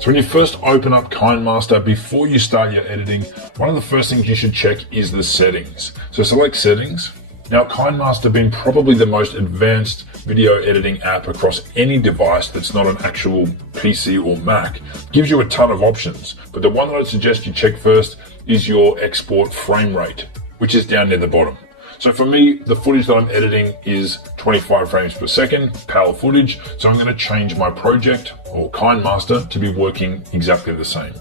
So when you first open up KineMaster, before you start your editing, one of the first things you should check is the settings. So select settings. Now KineMaster being probably the most advanced video editing app across any device that's not an actual PC or Mac, gives you a ton of options. But the one that I'd suggest you check first is your export frame rate, which is down near the bottom. So for me, the footage that I'm editing is 25 frames per second, PAL footage. So I'm going to change my project or KineMaster to be working exactly the same.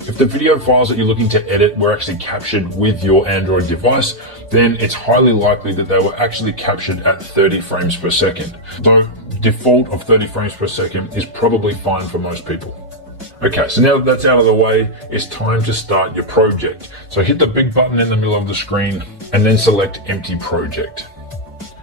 If the video files that you're looking to edit were actually captured with your Android device, then it's highly likely that they were actually captured at 30 frames per second. So default of 30 frames per second is probably fine for most people. Okay, so now that that's out of the way, it's time to start your project. So hit the big button in the middle of the screen and then select Empty Project.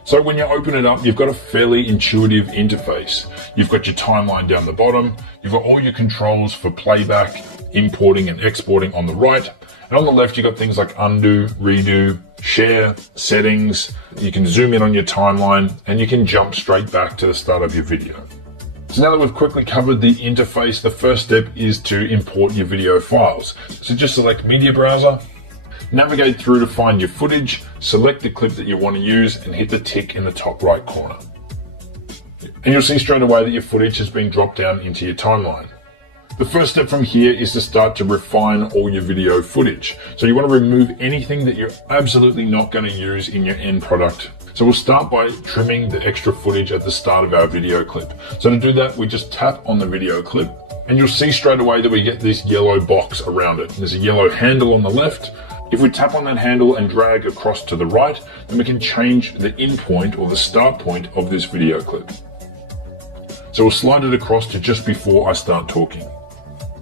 So when you open it up, you've got a fairly intuitive interface. You've got your timeline down the bottom, you've got all your controls for playback, importing and exporting on the right, and on the left you've got things like undo, redo, share, settings. You can zoom in on your timeline and you can jump straight back to the start of your video. So now that we've quickly covered the interface, the first step is to import your video files. So just select Media Browser, navigate through to find your footage, select the clip that you want to use and hit the tick in the top right corner. And you'll see straight away that your footage has been dropped down into your timeline. The first step from here is to start to refine all your video footage. So you want to remove anything that you're absolutely not going to use in your end product. So we'll start by trimming the extra footage at the start of our video clip. So to do that, we just tap on the video clip and you'll see straight away that we get this yellow box around it. There's a yellow handle on the left. If we tap on that handle and drag across to the right, then we can change the in point or the start point of this video clip. So we'll slide it across to just before I start talking.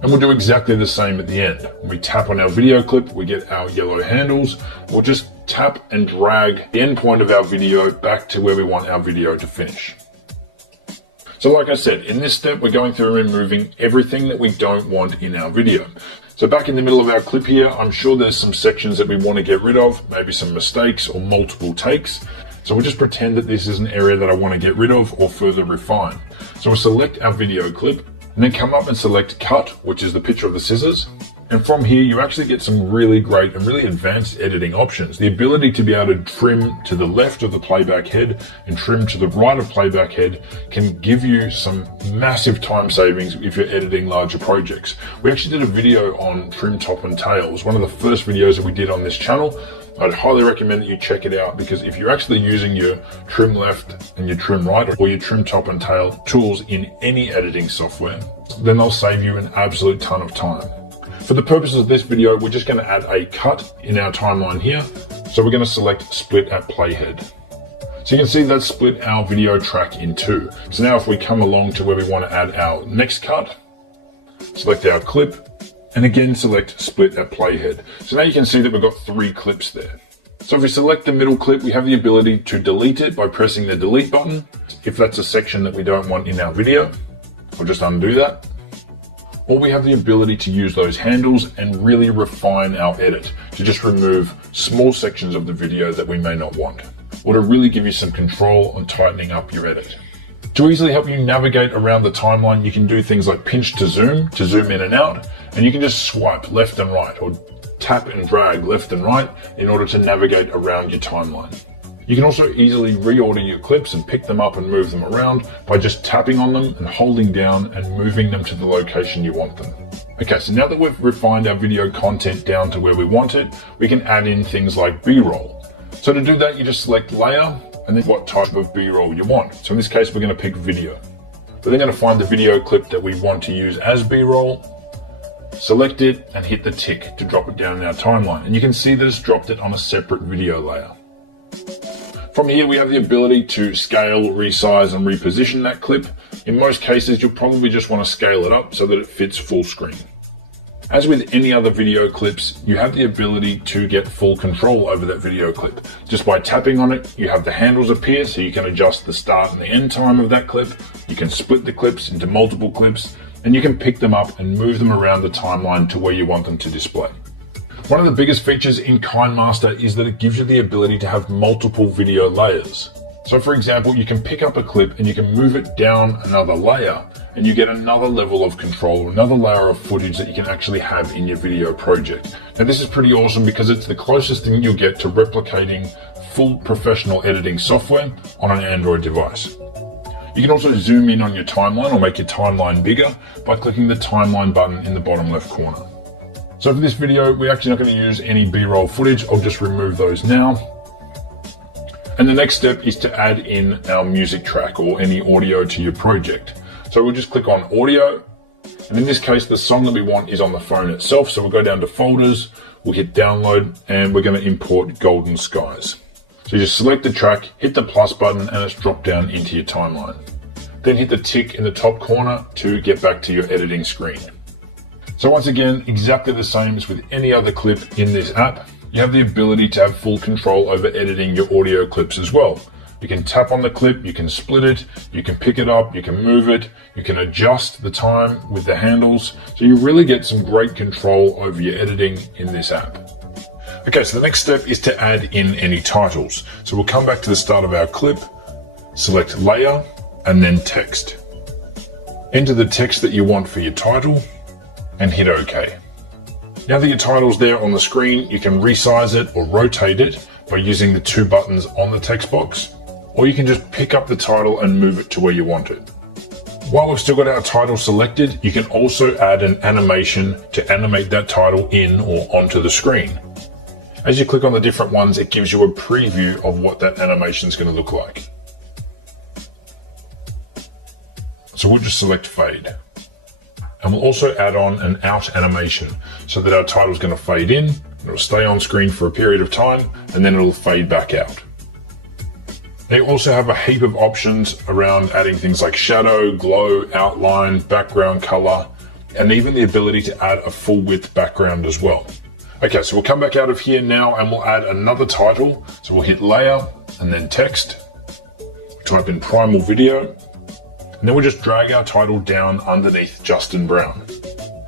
And we'll do exactly the same at the end. When we tap on our video clip, we get our yellow handles. We'll just tap and drag the end point of our video back to where we want our video to finish. So like I said, in this step, we're going through and removing everything that we don't want in our video. So back in the middle of our clip here, I'm sure there's some sections that we want to get rid of, maybe some mistakes or multiple takes. So we'll just pretend that this is an area that I want to get rid of or further refine. So we'll select our video clip and then come up and select Cut, which is the picture of the scissors. And from here, you actually get some really great and really advanced editing options. The ability to be able to trim to the left of the playback head and trim to the right of playback head can give you some massive time savings if you're editing larger projects. We actually did a video on trim top and tail. It was one of the first videos that we did on this channel. I'd highly recommend that you check it out because if you're actually using your trim left and your trim right or your trim top and tail tools in any editing software, then they'll save you an absolute ton of time. For the purposes of this video, we're just going to add a cut in our timeline here. So we're going to select Split at Playhead. So you can see that split our video track in two. So now if we come along to where we want to add our next cut, select our clip, and again select Split at Playhead. So now you can see that we've got 3 clips there. So if we select the middle clip, we have the ability to delete it by pressing the delete button. If that's a section that we don't want in our video, we'll just undo that. Or we have the ability to use those handles and really refine our edit to just remove small sections of the video that we may not want, or to really give you some control on tightening up your edit. To easily help you navigate around the timeline, you can do things like pinch to zoom in and out, and you can just swipe left and right or tap and drag left and right in order to navigate around your timeline. You can also easily reorder your clips and pick them up and move them around by just tapping on them and holding down and moving them to the location you want them. Okay, so now that we've refined our video content down to where we want it, we can add in things like B-roll. So to do that, you just select layer and then what type of B-roll you want. So in this case, we're going to pick video. We're then going to find the video clip that we want to use as B-roll, select it and hit the tick to drop it down in our timeline. And you can see that it's dropped it on a separate video layer. From here, we have the ability to scale, resize and reposition that clip. In most cases, you'll probably just want to scale it up so that it fits full screen. As with any other video clips, you have the ability to get full control over that video clip. Just by tapping on it, you have the handles appear so you can adjust the start and the end time of that clip. You can split the clips into multiple clips and you can pick them up and move them around the timeline to where you want them to display. One of the biggest features in KineMaster is that it gives you the ability to have multiple video layers. So for example, you can pick up a clip and you can move it down another layer and you get another level of control, another layer of footage that you can actually have in your video project. Now this is pretty awesome because it's the closest thing you'll get to replicating full professional editing software on an Android device. You can also zoom in on your timeline or make your timeline bigger by clicking the timeline button in the bottom left corner. So for this video, we're actually not going to use any B-roll footage. I'll just remove those now. And the next step is to add in our music track or any audio to your project. So we'll just click on audio. And in this case, the song that we want is on the phone itself. So we'll go down to folders, we'll hit download, and we're going to import Golden Skies. So you just select the track, hit the plus button, and it's dropped down into your timeline. Then hit the tick in the top corner to get back to your editing screen. So once again, exactly the same as with any other clip in this app. You have the ability to have full control over editing your audio clips as well. You can tap on the clip, you can split it, you can pick it up, you can move it, you can adjust the time with the handles. So you really get some great control over your editing in this app. Okay, so the next step is to add in any titles. So we'll come back to the start of our clip, select layer, and then text. Enter the text that you want for your title, and hit OK. Now that your title's there on the screen, you can resize it or rotate it by using the two buttons on the text box, or you can just pick up the title and move it to where you want it. While we've still got our title selected, you can also add an animation to animate that title in or onto the screen. As you click on the different ones, it gives you a preview of what that animation is going to look like. So we'll just select fade. And we'll also add on an out animation so that our title is going to fade in, it'll stay on screen for a period of time, and then it'll fade back out. They also have a heap of options around adding things like shadow, glow, outline, background color, and even the ability to add a full width background as well. Okay, so we'll come back out of here now and we'll add another title. So we'll hit layer and then text, type in primal video, and then we'll just drag our title down underneath Justin Brown.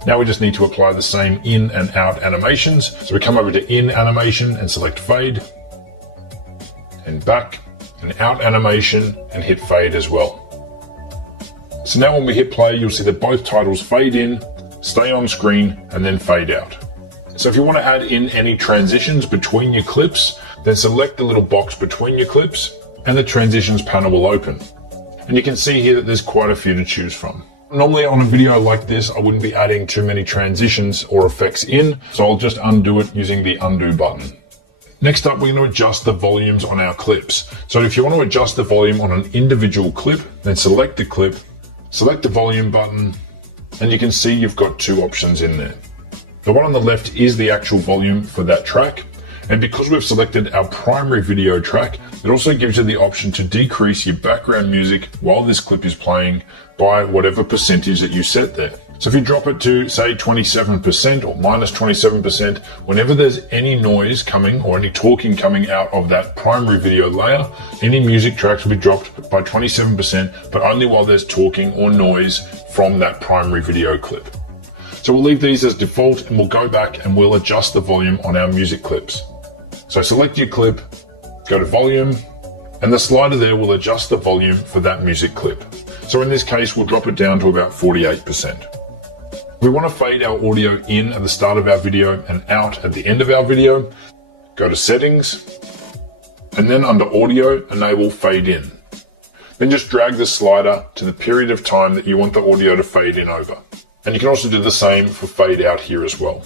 Now we just need to apply the same in and out animations. So we come over to in animation and select fade, and back and out animation and hit fade as well. So now when we hit play, you'll see that both titles fade in, stay on screen, and then fade out. So if you want to add in any transitions between your clips, then select the little box between your clips and the transitions panel will open. And you can see here that there's quite a few to choose from. Normally on a video like this, I wouldn't be adding too many transitions or effects in, so I'll just undo it using the undo button. Next up, we're going to adjust the volumes on our clips. So if you want to adjust the volume on an individual clip, then select the clip, select the volume button, and you can see you've got two options in there. The one on the left is the actual volume for that track. And because we've selected our primary video track, it also gives you the option to decrease your background music while this clip is playing by whatever percentage that you set there. So if you drop it to say 27% or minus 27%, whenever there's any noise coming or any talking coming out of that primary video layer, any music tracks will be dropped by 27%, but only while there's talking or noise from that primary video clip. So we'll leave these as default and we'll go back and we'll adjust the volume on our music clips. So select your clip, go to volume, and the slider there will adjust the volume for that music clip. So in this case, we'll drop it down to about 48%. We want to fade our audio in at the start of our video and out at the end of our video. Go to settings, and then under audio, enable fade in. Then just drag the slider to the period of time that you want the audio to fade in over. And you can also do the same for fade out here as well.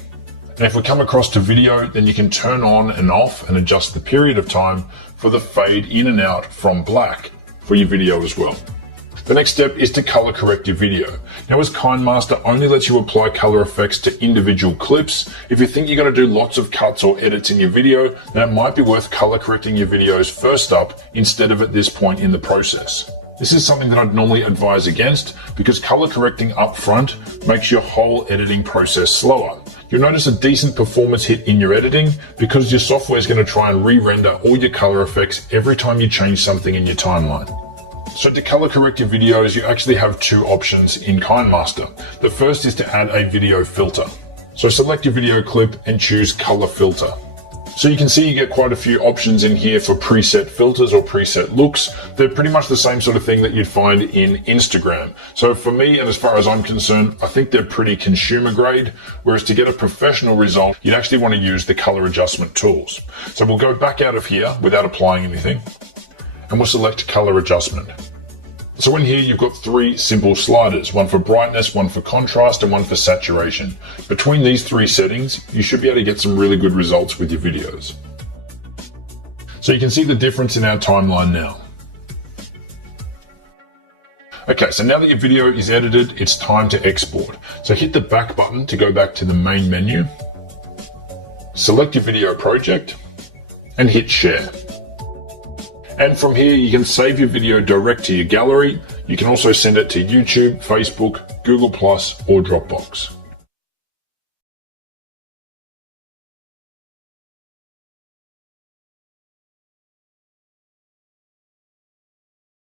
And if we come across to video, then you can turn on and off and adjust the period of time for the fade in and out from black for your video as well. The next step is to color correct your video. Now, as KineMaster only lets you apply color effects to individual clips, if you think you're going to do lots of cuts or edits in your video, then it might be worth color correcting your videos first up instead of at this point in the process. This is something that I'd normally advise against because color correcting up front makes your whole editing process slower. You'll notice a decent performance hit in your editing because your software is going to try and re-render all your color effects every time you change something in your timeline. So to color correct your videos, you actually have two options in KineMaster. The first is to add a video filter. So select your video clip and choose color filter. So you can see you get quite a few options in here for preset filters or preset looks. They're pretty much the same sort of thing that you'd find in Instagram. So for me, and as far as I'm concerned, I think they're pretty consumer grade, whereas to get a professional result, you'd actually want to use the color adjustment tools. So we'll go back out of here without applying anything, and we'll select color adjustment. So in here, you've got 3 simple sliders, one for brightness, one for contrast, and one for saturation. Between these 3 settings, you should be able to get some really good results with your videos. So you can see the difference in our timeline now. Okay, so now that your video is edited, it's time to export. So hit the back button to go back to the main menu, select your video project, and hit share. And from here, you can save your video direct to your gallery. You can also send it to YouTube, Facebook, Google+, or Dropbox.